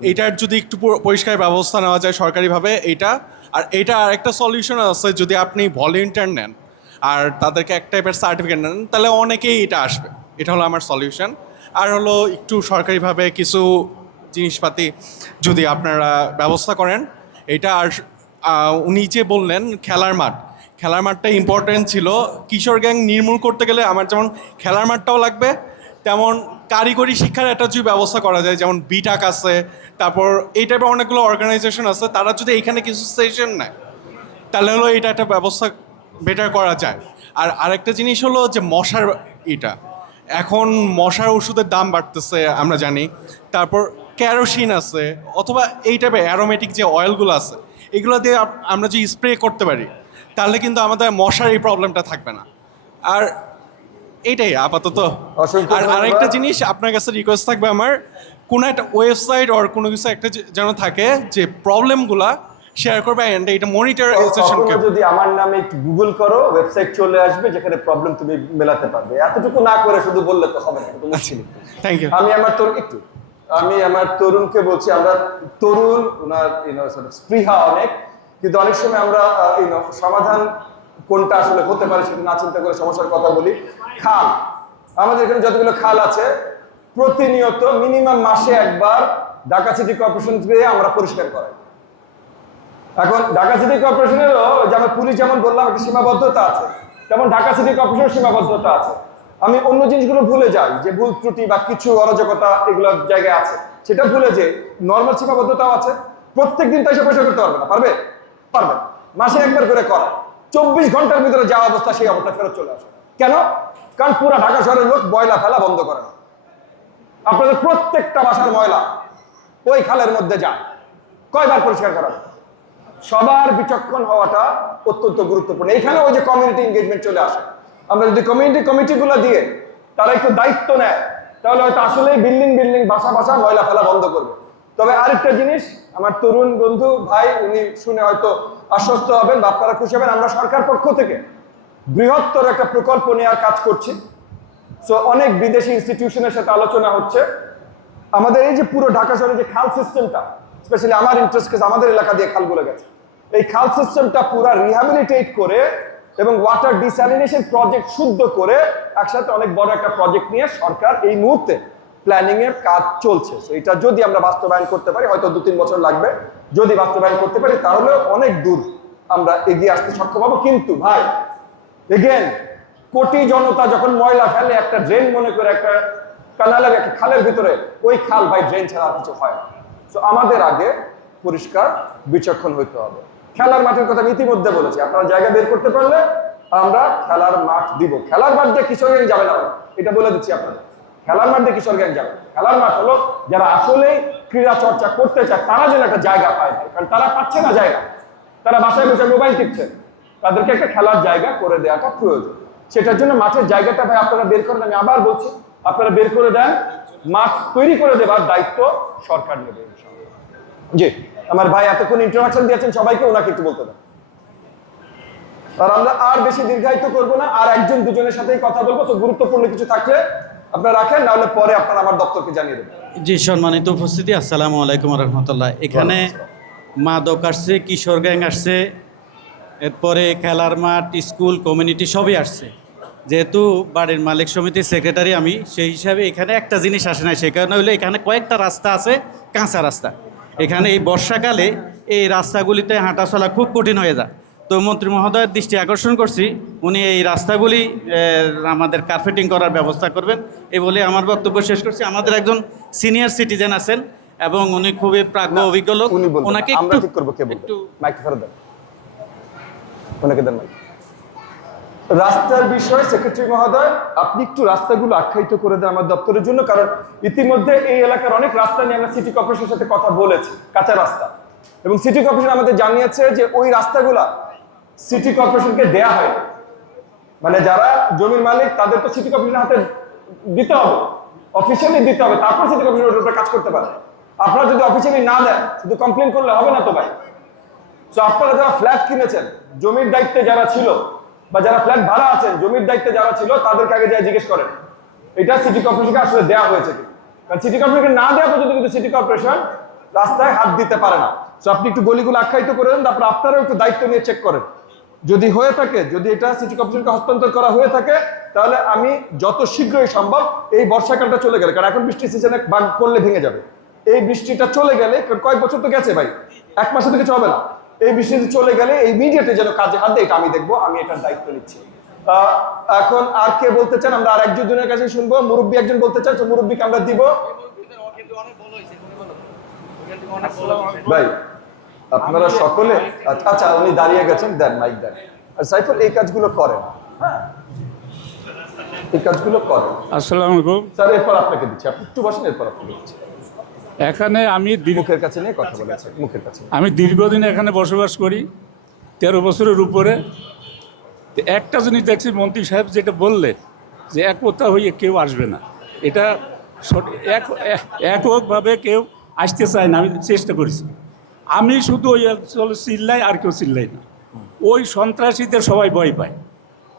এইটার যদি একটু পরিষ্কার ব্যবস্থা নেওয়া যায় সরকারিভাবে এইটা। আর এইটা আরেকটা সলিউশন আছে, যদি আপনি ভলেন্টিয়ার নেন আর তাদেরকে এক টাইপের সার্টিফিকেট নেন, তাহলে অনেকেই এটা আসবে। এটা হলো আমার সলিউশন। আর হলো একটু সরকারিভাবে কিছু জিনিসপাতি যদি আপনারা ব্যবস্থা করেন এইটা। আর উনি যে বললেন খেলার মাঠটা ইম্পর্টেন্ট ছিল। কিশোর গ্যাং নির্মূল করতে গেলে আমার যেমন খেলার মাঠটাও লাগবে, তেমন কারিগরি শিক্ষার একটা যদি ব্যবস্থা করা যায়, যেমন বিটাক আছে, তারপর এই টাইপের অনেকগুলো অর্গানাইজেশন আছে, তারা যদি এইখানে কিছু সেশন নেয় তাহলে হলো এটা একটা ব্যবস্থা বেটার করা যায়। আর আরেকটা জিনিস হলো যে মশার এখন মশার ওষুধের দাম বাড়তেছে আমরা জানি। তারপর ক্যারোসিন আছে, অথবা এই টাইপের অ্যারোমেটিক যে অয়েলগুলো আছে, এগুলো দিয়ে আমরা যদি স্প্রে করতে পারি তাহলে কিন্তু আমাদের মশার এই প্রবলেমটা থাকবে না। আর এইটাই আপাতত। আর আরেকটা জিনিস আপনার কাছে রিকোয়েস্ট থাকবে আমার, কোনো একটা ওয়েবসাইট আর কোনো কিছু একটা যেন থাকে যে প্রবলেমগুলা শেয়ার করবে, এন্ড এটা মনিটরাইজেশনকে যদি আমার নামে একটু গুগল করো, ওয়েবসাইট চলে আসবে যেখানে প্রবলেম তুমি মেলাতে পারবে। এতটুকু না করে শুধু বললে তো হবে না, মুশকিল। Thank you. আমি আমার তরুণকে বলছি, আমরা তরুণ, ওনার স্পৃহা অনেক, কিন্তু অনেক সময় আমরা সমাধান কোনটা আসলে হতে পারে সেটা না চিন্তা করে সমস্যার কথা বলি। খাল, আমাদের এখানে যতগুলো খাল আছে প্রতিনিয়ত মিনিমাম মাসে একবার ঢাকা সিটি কর্পোরেশন থেকে আমরা পরিষ্কার করাই। এখন ঢাকা সিটি কর্পোরেশনেরও যেমন পুলিশ যেমন বললাম একটা সীমাবদ্ধতা আছে, তেমন ঢাকা সিটি কর্পোরেশনের সীমাবদ্ধতা আছে। আমি অন্য জিনিসগুলো ভুলে যাই, যে ভুল ত্রুটি বা কিছু অরাজকতা এগুলো জায়গায় আছে, সেটা ভুলে যে নর্মাল সীমাবদ্ধতাও আছে। প্রত্যেকদিন তাই সে পয়সা করতে পারবে না, পারবে? মাসে একবার করে করা, 24 ঘন্টার ভিতরে যা অবস্থা সেই অবস্থা ফেরত চলে আসে। কেন? কারণ পুরো ঢাকা শহরের লোক ময়লা ফেলা বন্ধ করে না। আপনাদের প্রত্যেকটা বাসার ময়লা ওই খালের মধ্যে যায়, কয়বার পরিষ্কার করা? সবার বিচক্ষণ হওয়াটা অত্যন্ত গুরুত্বপূর্ণ। এখানে ওই যে কমিউনিটি এঙ্গেজমেন্ট চলে আসে। আমরা যদি কমিউনিটি কমিটিগুলো দিয়ে তারা একটু দায়িত্ব নেয়, তাহলে হয়তো আসলে বিল্ডিং বাসা ময়লা ফেলা বন্ধ করবে। তবে আরেকটা জিনিস, আমার তরুণ বন্ধু ভাই উনি শুনে হয়তো আশ্বস্ত হবেন বা আপনারা খুশি হবেন, আমরা সরকার পক্ষ থেকে বৃহত্তর একটা প্রকল্প নেওয়ার কাজ করছি। সো অনেক বিদেশি ইনস্টিটিউশনের সাথে আলোচনা হচ্ছে। আমাদের এই যে পুরো ঢাকা শহরে যে খাল সিস্টেমটা, স্পেশালি আমার ইন্টারেস্ট কেস, আমাদের এলাকা দিয়ে খালগুলো গেছে, এই খাল সিস্টেমটা পুরো রিহ্যাবিলিটেট করে এবং ওয়াটার ডিস্যালিনেশন প্রজেক্ট শুদ্ধ করে একসাথে অনেক বড় একটা প্রজেক্ট নিয়ে সরকার এই মুহূর্তে প্ল্যানিং এর কাজ চলছে। এটা যদি আমরা বাস্তবায়ন করতে পারি, হয়তো 2-3 বছর লাগবে, যদি বাস্তবায়ন করতে পারি তাহলে অনেক দূর আমরা এগিয়ে আসতে সক্ষম হবো। কিন্তু ভাই এগেন, কোটি জনতা যখন ময়লা ফেলে একটা ড্রেন মনে করে একটা কানালের একটা খালের ভিতরে, ওই খাল ভাই ড্রেন ছাড়া কিছু হয় না। তো আমাদের আগে পরিষ্কার বিচক্ষণ হইতে হবে। খেলার মাঠের কথা আমি ইতিমধ্যে বলেছি, আপনারা জায়গা বের করতে পারলে আমরা খেলার মাঠ দিব। খেলার মাঠ দিয়ে কিশোর গ্যাং যাবে না, এটা বলে দিচ্ছি আপনাদের। খেলার মাঠ দিয়ে কিশোর গ্যাং যাবে। খেলার মাঠ হলো যারা আসলেই ক্রীড়া চর্চা করতে চায় তারা যেন একটা জায়গা পায়, কারণ তারা পাচ্ছে না জায়গা, তারা বাসায় বসে মোবাইল টিপছে, তাদেরকে একটা খেলার জায়গা করে দেওয়াটা প্রয়োজন। সেটার জন্য মাঠের জায়গাটা ভাই আপনারা বের করেন, আমি আবার বলছি আপনারা বের করে দেন, মাঠ তৈরি করে দেওয়ার দায়িত্ব সরকার নেবে ইনশাআল্লাহ। জি, আমার ভাই এতক্ষণ ইন্ট্রোডাকশন দিয়েছেন সবাইকে, ওনাকে একটু বলতে দেন। আর আমরা আর বেশি দীর্ঘায়িত করবো না, আর একজন দুজনের সাথেই কথা বলবো। তো গুরুত্বপূর্ণ কিছু থাকলে আপনারা রাখেন, নাহলে পরে আপনারা আমার দপ্তরকে জানিয়ে দেবেন। জি, সম্মানিত উপস্থিতি, আসসালামু আলাইকুম রহমতুল্লাহ। এখানে মাদক আসছে, কিশোর গ্যাং আসছে, এরপরে খেলার মাঠ, স্কুল, কমিউনিটি সবই আসছে। যেহেতু বাড়ির মালিক সমিতির সেক্রেটারি আমি, সেই হিসাবে এখানে একটা জিনিস আসে না, সে কারণে হলো এখানে কয়েকটা রাস্তা আছে কাঁচা রাস্তা। এখানে এই বর্ষাকালে এই রাস্তাগুলিতে হাঁটাচলা খুব কঠিন হয়ে যায়। তো মন্ত্রী মহোদয়ের দৃষ্টি আকর্ষণ করছি, উনি এই রাস্তাগুলি আমাদের কার্পেটিং করার ব্যবস্থা করবেন এই বলে আমার বক্তব্য শেষ করছি। আমাদের একজন সিনিয়র সিটিজেন আছেন এবং উনি খুবই প্রাজ্ঞ অভিজ্ঞ লোক, ওনাকে আমরা ঠিক করব। কে বলবে? মাইক ফেরত দেন, ওনাকে দেন মাইক। রাস্তার বিষয়ে সেক্রেটারি মহোদয় আপনি একটু রাস্তাগুলো আখ্যায়িত করে দেন আমার দপ্তরের জন্য, কারণ ইতিমধ্যে এই এলাকার অনেক রাস্তা নিয়ে আমরা সিটি কর্পোরেশনের সাথে কথা বলেছি, কাঁচা রাস্তা। এবং সিটি কর্পোরেশন আমাদের জানিয়েছে যে ওই রাস্তাগুলা সিটি কর্পোরেশনকে দেয়া হয়, মানে যারা জমির মালিক তাদের তো সিটি কর্পোরেশনের হাতে দিতে হবে, অফিসিয়ালি দিতে হবে, তারপর সিটি কর্পোরেশন ওটার উপরে কাজ করতে পারে। আপনারা যদি অফিসিয়ালি না দেন, শুধু কমপ্লেন করলে হবে না তো ভাই। তো আপনারা যারা ফ্ল্যাট কিনেছেন, জমির দায়িত্বে যারা ছিল বা যারা ফ্ল্যাট ভাড়া আছেন, জমির দায়িত্বে যারা ছিল তাদেরকে আগে যাই জিজ্ঞেস করেন এটা সিটি কর্পোরেশনকে আসলে দেওয়া হয়েছে কি। কারণ সিটি কর্পোরেশনকে না দেওয়া পর্যন্ত কিন্তু সিটি কর্পোরেশন রাস্তায় হাত দিতে পারে না। তো আপনি একটু গলিগুলো আখ্যায়িত করে দেন, তারপর আপনারাও একটু দায়িত্ব নিয়ে চেক করেন। যদি হয়ে থাকে, যদি এটা সিটি কর্পোরেশনকে হস্তান্তর করা হয়ে থাকে, তাহলে আমি যত শীঘ্রই সম্ভব, এই বর্ষাকালটা চলে গেলে, কারণ এখন বৃষ্টির সিজনে বাগ করলে ভেঙে যাবে, এই বৃষ্টিটা চলে গেলে, কয়েক বছর তো গেছে ভাই, 1 মাসে তো কিছু হবে না, এই বৃষ্টিতে চলে গেলে ইমিডিয়েটলি যেন কাজে হাত দেয়, এটা আমি দেখবো, আমি এটার দায়িত্ব নিচ্ছি। এখন আর কে বলতে চান? আমরা আর একজনের কাছে শুনবো। মুরব্বী একজন বলতে চান, তো মুরব্বীকে আমরা দিব। ভাই আপনারা সকলে, আচ্ছা উনি দাঁড়িয়ে গেছেন, দেন মাইক দেন। আর সাইফুল এই কাজগুলো করেন, হ্যাঁ এই কাজগুলো করেন। আসসালামু আলাইকুম স্যার, এরপর আপনাকে দিচ্ছি, আপনি একটু বসেন, এরপর আপনাকে দিচ্ছি। এখানে আমি মুখের কাছে নিয়ে কথা বলেছেন, মুখের কাছে। আমি দীর্ঘদিন এখানে বসবাস করি, 13 বছরের উপরে। তো একটা জিনিস দেখছি, মন্ত্রী সাহেব যেটা বললেন যে একতা হয়ে কেউ আসবে না, এটা এককভাবে কেউ আসতে চায় না। আমি চেষ্টা করেছি, আমি শুধু ওই অঞ্চলে চিল্লাই, আর কেউ চিল্লাই না। ওই সন্ত্রাসীদের সবাই ভয় পায়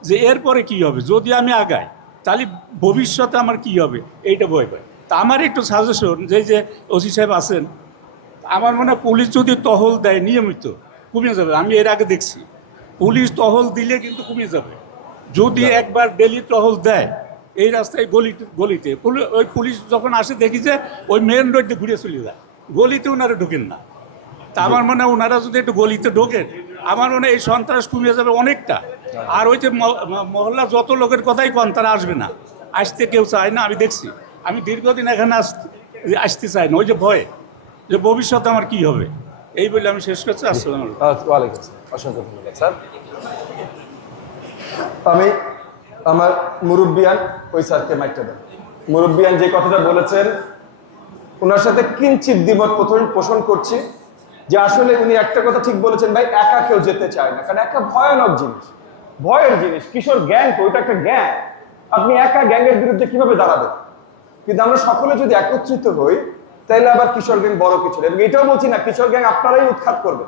যে এরপরে কি হবে, যদি আমি আগাই তাহলে ভবিষ্যতে আমার কি হবে, এইটা ভয় পায়। তা আমার একটু সাজেশন, যে ওসি সাহেব আছেন, আমার মনে হয় পুলিশ যদি টহল দেয় নিয়মিত, কমে যাবে। আমি এর আগে দেখছি পুলিশ টহল দিলে কিন্তু কমে যাবে। যদি একবার ডেলি টহল দেয় এই রাস্তায় গলিতে, ওই পুলিশ যখন আসে দেখি যে ওই মেন রোডে ঘুরে চলে যায়, গলিতে ওনারা ঢোকেন না। তা আমার মনে হয় ওনারা যদি একটু গলিতে ঢোকেন, আমার মনে হয় এই সন্ত্রাস কমে যাবে অনেকটা। আর ওই যে মহল্লা যত লোকের কথাই কন, তারা আসবে না, আসতে কেউ চায় না। আমি দেখছি, আমি দীর্ঘদিন এখানে আসতে চাই না, ওই যে ভয় যে ভবিষ্যতে আমার কি হবে। এই বলে আমি শেষ করছি। আসসালামু আলাইকুম। ওয়ালাইকুম আসসালাম, অসংখ্য ধন্যবাদ স্যার। আমি আমার মুরব্বিয়ান, ওই স্যারকে মাইকটা দেন। মুরব্বিয়ান যে কথাটা বলেছেন, ওনার সাথে কিঞ্চিত দ্বিমত পোষণ করছি, যে আসলে উনি একটা কথা ঠিক বলেছেন ভাই, একা কেউ যেতে চায় না, কারণ একা ভয়ানক জিনিস, ভয়ের জিনিস। কিশোর গ্যাং তো, ওইটা একটা গ্যাং, আপনি একা গ্যাংয়ের বিরুদ্ধে কিভাবে দাঁড়াবেন? কিন্তু আমরা সকলে যদি একত্রিত হই, তাহলে আবার কিশোর গ্যাং বড় কিছু। এবং এটাও বলছি না কিশোর গ্যাং আপনারাই উৎখাত করবে,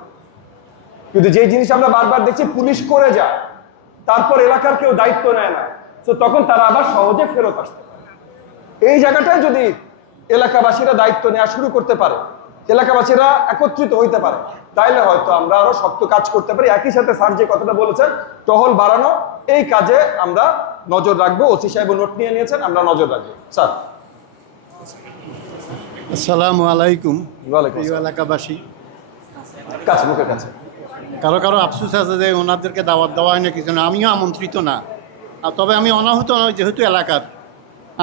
কিন্তু যে জিনিস আমরা বারবার দেখছি, পুলিশ করে যায়, তারপর এলাকার কেউ দায়িত্ব নেয় না, তো তখন তারা আবার সহজে ফেরত আসতে পারে। এই জায়গাটায় যদি এলাকাবাসীরা দায়িত্ব নেওয়া শুরু করতে পারে, এলাকাবাসীরা একত্রিত হইতে পারে, তাইলে হয়তো আমরা আরো শক্ত কাজ করতে পারি। একই সাথে স্যার যে কথাটা বলেছেন, টহল বাড়ানো, এই কাজে আমরা নজর রাখবো। ওসি সাহেব নোট নিয়ে নিয়েছেন, আমরা নজর রাখবো। স্যার। আসসালামু আলাইকুম। ওয়ালাইকুম প্রিয় এলাকাবাসী, কাছে, মুখের কাছে। কারো কারো আফসোস আছে যে ওনাদেরকে দাওয়াত দেওয়া হয় না, কিছু না। আমিও আমন্ত্রিত না, আর তবে আমি অনাহূত নয়, যেহেতু এলাকার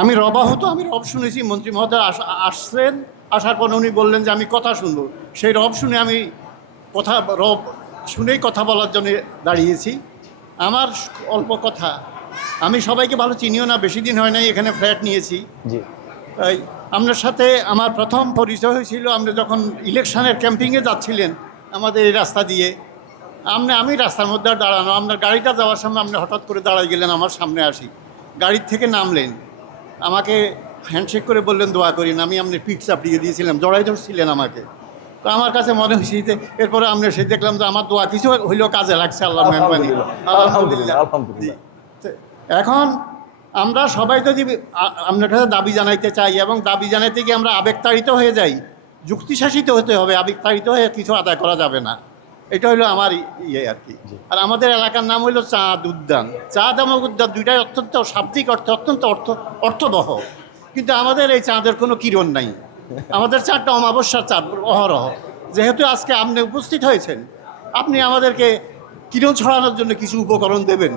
আমি রবাহত। আমি রব শুনেছি, মন্ত্রী মহোদয় আসছেন, আসার পর উনি বললেন যে আমি কথা শুনবো। সেই রব শুনে আমি রব শুনেই কথা বলার জন্য দাঁড়িয়েছি। আমার অল্প কথা, আমি সবাইকে ভালো চিনিও না, বেশি দিন হয় নাই এখানে ফ্ল্যাট নিয়েছি। তাই আপনার সাথে আমার প্রথম পরিচয় হয়েছিল আমরা যখন ইলেকশনের ক্যাম্পিংয়ে যাচ্ছিলেন আমাদের এই রাস্তা দিয়ে। আমি রাস্তার মধ্যে দাঁড়ানো, আপনার গাড়িটা যাওয়ার সময় আপনি হঠাৎ করে দাঁড়াই গেলেন, আমার সামনে আসি, গাড়ির থেকে নামলেন, আমাকে হ্যান্ডশেক করে বললেন দোয়া করিন। আমি আপনার পিঠ চাপিয়ে দিয়েছিলাম, জড়াই ধরছিলেন আমাকে। তো আমার কাছে মনে হয়েছে যে এরপরে আমরা সে দেখলাম যে আমার দোয়া কিছু হইলেও কাজে লাগছে। আল্লাহ মেহরবানি, আলহামদুলিল্লাহ। এখন আমরা সবাই যদি আপনার কাছে দাবি জানাইতে চাই, এবং দাবি জানাইতে গিয়ে আমরা আবেগতাড়িত হয়ে যাই, যুক্তিশাসিত হতে হবে, আবেগতাড়িত হয়ে কিছু আদায় করা যাবে না। এটা হলো আমার ইয়ে আর কি। আর আমাদের এলাকার নাম হলো চাঁদ উদ্যান। চাঁদ এবং উদ্যান দুইটাই অত্যন্ত শাব্দিক অর্থে অত্যন্ত অর্থবহ, কিন্তু আমাদের এই চাঁদের কোনো কিরণ নাই। আমাদের চাঁদটা অমাবস্যার চাঁদ অহরহ। যেহেতু আজকে আপনি উপস্থিত হয়েছেন, আপনি আমাদেরকে কিরণ ছড়ানোর জন্য কিছু উপকরণ দেবেন,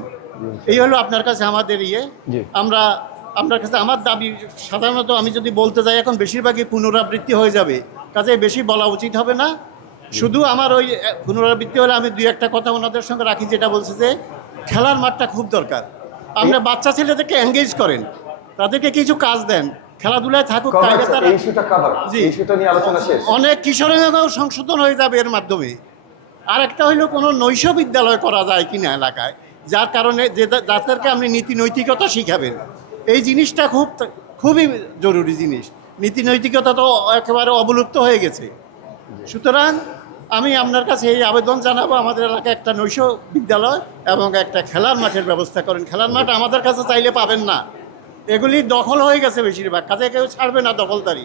এই হলো আপনার কাছে আমাদের ইয়ে। আমরা আপনার কাছে আমার দাবি, সাধারণত আমি যদি বলতে যাই এখন বেশিরভাগই পুনরাবৃত্তি হয়ে যাবে, কাজে বেশি বলা উচিত হবে না। শুধু আমার ওই পুনরাবৃত্তি হলে আমি দুই একটা কথা ওনাদের সঙ্গে রাখি, যেটা বলছে যে খেলার মাঠটা খুব দরকার। আপনি বাচ্চা ছেলেদেরকে এনগেজ করেন, তাদেরকে কিছু কাজ দেন, খেলাধুলায় থাকুক, Cover, তাইলে sir, তারা এই ইস্যুটা cover। জি। এই ইস্যুটা নিয়ে আলোচনা শেষ। অনেক কিশোরেরও সংশোধন হয়ে যাবে এর মাধ্যমে। আর একটা হইলো কোনো নৈশ বিদ্যালয় করা যায় কিনা এলাকায়, যার কারণে যাদেরকে আপনি নীতি নৈতিকতা শিখাবেন, এই জিনিসটা খুবই জরুরি জিনিস। নীতি নৈতিকতা তো একেবারে অবলুপ্ত হয়ে গেছে। সুতরাং আমি আপনার কাছে এই আবেদন জানাবো, আমাদের এলাকায় একটা নৈশ বিদ্যালয় এবং একটা খেলার মাঠের ব্যবস্থা করেন। খেলার মাঠ আমাদের কাছে চাইলে পাবেন না, এগুলি দখল হয়ে গেছে বেশিরভাগ, কাজে কেউ ছাড়বে না দখলদারি।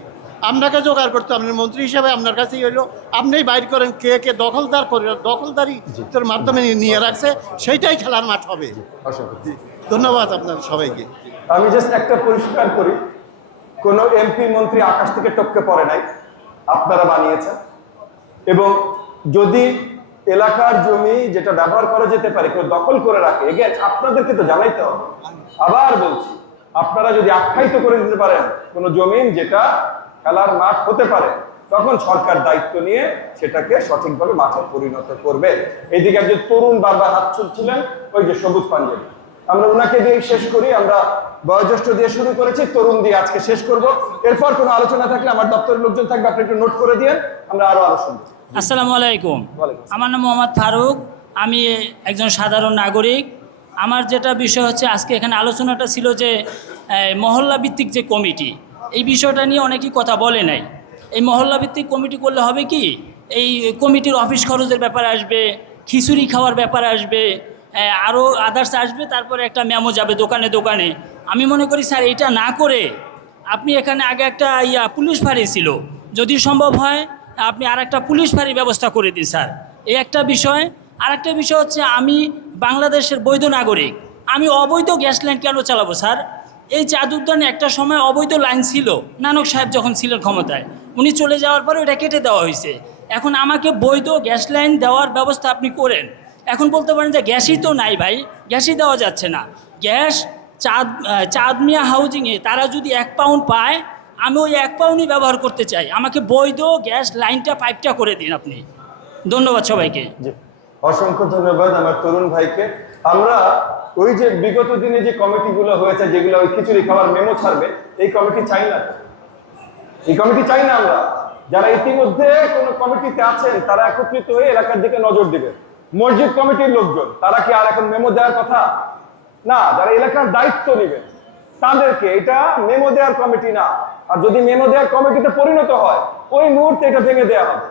আপনাকে জোগাড় করতে, আপনি মন্ত্রী হিসাবে আপনার কাছেই হইলো, আপনিই বাইর করেন কে কে দখলদার করে, দখলদারি তোর মাধ্যমে নিয়ে রাখছে, সেইটাই খেলার মাঠ হবে। অসংখ্য ধন্যবাদ আপনার সবাইকে। আমি জাস্ট একটা পরিষ্কার করি, কোনো এমপি মন্ত্রী আকাশ থেকে টপকে পড়ে নাই, আপনারা বানিয়েছেন। এবং যদি এলাকার জমি যেটা ব্যবহার করা যেতে পারে কেউ দখল করে রাখে, এগেন আপনাদেরকে তো জানাইতে হবে। আবার বলছি, আপনারা যদি আখ্যায়িত করে দিতে পারেন কোনো জমিন যেটা খেলার মাঠ হতে পারে, তখন সরকার দায়িত্ব নিয়ে সেটাকে সঠিকভাবে মাঠে পরিণত করবে। এইদিকে একজন তরুণ বারবার হাত ছুটছিলেন, ওই যে সবুজ পাঞ্জাবি, আমরা ওনাকে দিয়ে শেষ করি। আমরা বয়োজ্যেষ্ঠ দিয়ে শুরু করেছি, তরুণ দিয়ে আজকে শেষ করব। এরপর কোনো আলোচনা থাকলে আমার দপ্তরের লোকজন থাকবে, আপনি একটু নোট করে দিয়েন, আমরা আরো শুনবো। আসসালামু আলাইকুম। ওয়ালাইকুম আসসালাম। আমার নাম মোহাম্মদ ফারুক, আমি একজন সাধারণ নাগরিক। আমার যেটা বিষয় হচ্ছে, আজকে এখানে আলোচনাটা ছিল যে মহল্লা ভিত্তিক যে কমিটি, এই বিষয়টা নিয়ে অনেকেই কথা বলে নাই। এই মহল্লা ভিত্তিক কমিটি করলে হবে কি, এই কমিটির অফিস খরচের ব্যাপারে আসবে, খিচুড়ি খাওয়ার ব্যাপারে আসবে, আরও আদার্স আসবে, তারপরে একটা মেমো যাবে দোকানে দোকানে। আমি মনে করি স্যার এটা না করে আপনি এখানে আগে একটা পুলিশ ফাঁড়ি ছিল, যদি সম্ভব হয় আপনি আর একটা পুলিশ ফাঁড়ির ব্যবস্থা করে দিন স্যার। এই একটা বিষয়। আর একটা বিষয় হচ্ছে, আমি বাংলাদেশের বৈধ নাগরিক, আমি অবৈধ গ্যাস লাইন কেন চালাবো স্যার? এই চাঁদ উদ্যানে একটা সময় অবৈধ লাইন ছিল, নানক সাহেব যখন ছিলেন ক্ষমতায়, উনি চলে যাওয়ার পরে ওটা কেটে দেওয়া হয়েছে। এখন আমাকে বৈধ গ্যাস লাইন দেওয়ার ব্যবস্থা আপনি করেন। এখন বলতে পারেন যে গ্যাসই তো নাই ভাই, গ্যাসই দেওয়া যাচ্ছে না। গ্যাস চাঁদ মিয়া হাউজিংয়ে তারা যদি 1 পাউন্ড পায়, আমি ওই 1 পাউন্ডই ব্যবহার করতে চাই। আমাকে বৈধ গ্যাস লাইনটা পাইপটা করে দিন আপনি। ধন্যবাদ সবাইকে। জি, অসংখ্য ধন্যবাদ আমার তরুণ ভাইকে। আমরা ওই যে বিগত দিনে যে কমিটিগুলো হয়েছে, যেগুলো ওই খিচুড়ি খাওয়ার মেমো ছাড়বে, এই কমিটি চাই না। এই কমিটি চাই না আমরা। যারা ইতিমধ্যে কোনো কমিটিতে আছেন, তারা একত্রিত হয়ে এলাকার দিকে নজর দিবে। মসজিদ কমিটির লোকজন, তারা কি আর এখন মেমো দেওয়ার কথা না? যারা এলাকার দায়িত্ব নেবেন তাদেরকে, এটা মেমো দেওয়ার কমিটি না। আর যদি মেমো দেওয়ার কমিটিতে পরিণত হয়, ওই মুহূর্তে এটা ভেঙে দেওয়া হবে।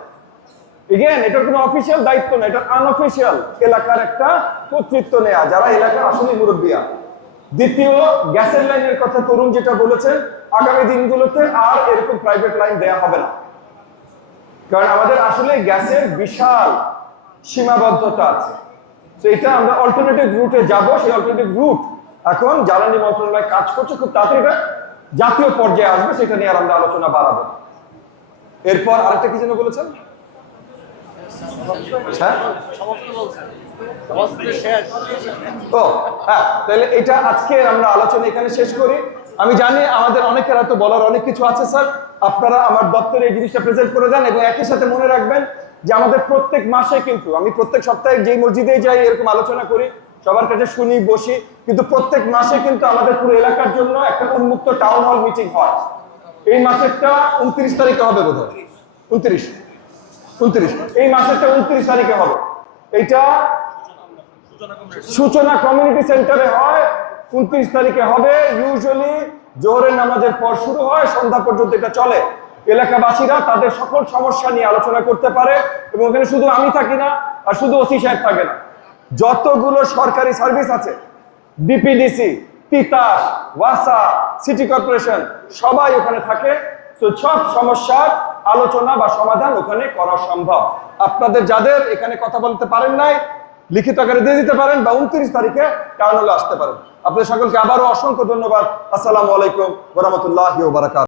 এগেন, এটার কোনো অফিসিয়াল দায়িত্ব না, এটা আনঅফিসিয়াল এলাকার একটা কর্তৃত্ব নেয়া, যারা এলাকার আসলে মুরব্বিয়া। দ্বিতীয়, গ্যাসের লাইনের কথা তরুণ যেটা বলেছেন, আগামী দিনগুলোতে আর এরকম প্রাইভেট লাইন দেয়া হবে না, কারণ আমাদের আসলে গ্যাসের বিশাল সীমাবদ্ধতা আছে। তো এটা আমরা অল্টারনেটিভ রুটে যাব। সেই অল্টারনেটিভ রুট এখন জ্বালানি মন্ত্রণালয় কাজ করছে, খুব তাড়াতাড়ি এটা জাতীয় পর্যায়ে আসবে, সেটা নিয়ে আর আমরা আলোচনা বাড়াবো। এরপর আরেকটা কি যেন বলেছেন? হ্যাঁ, ও হ্যাঁ, তাহলে এটা আজকে আমরা আলোচনা এখানে শেষ করি। আমি জানি আমাদের অনেকের হয়তো বলার অনেক কিছু আছে স্যার, আপনারা আমার দপ্তরে এই জিনিসটা প্রেজেন্ট করে দেন। এবং একই সাথে মনে রাখবেন যে আমাদের প্রত্যেক মাসে কিন্তু, আমি প্রত্যেক সপ্তাহে যেই মসজিদে যাই এরকম আলোচনা করি, সবার কাছে শুনি, বসি, কিন্তু প্রত্যেক মাসে কিন্তু আমাদের পুরো এলাকার জন্য একটা উন্মুক্ত টাউন হল মিটিং হয়। এই মাসেরটা 29 তারিখে হবে বোধ হয়, 29 এই মাসেরটা 29 তারিখে হবে। এইটা সূচনা কমিউনিটি সেন্টারে হয়, 29 তারিখে হবে। ইউজুয়ালি জোহরের নামাজের পর শুরু হয়, সন্ধ্যা পর্যন্ত এটা চলে। এলাকাবাসীরা তাদের সকল সমস্যা নিয়ে আলোচনা করতে পারে। এবং এখানে শুধু আমি থাকি না, আর শুধু ওসি সাহেব থাকে না, যতগুলো সরকারি সার্ভিস আছে, ডিপিডিসি, তিতাস, ওয়াসা, সিটি কর্পোরেশন, সবাই ওখানে থাকে। তো সব সমস্যার আলোচনা বা সমাধান ওখানে করা সম্ভব। আপনাদের যাদের এখানে কথা বলতে পারেন নাই, লিখিত আকারে দিয়ে দিতে পারেন, বা 29 তারিখে টাউন হলে আসতে পারেন। আপনাদের সকলকে আবারও অসংখ্য ধন্যবাদ। আসসালামু আলাইকুম ওয়া রাহমাতুল্লাহি ওয়া বারাকাতুহু।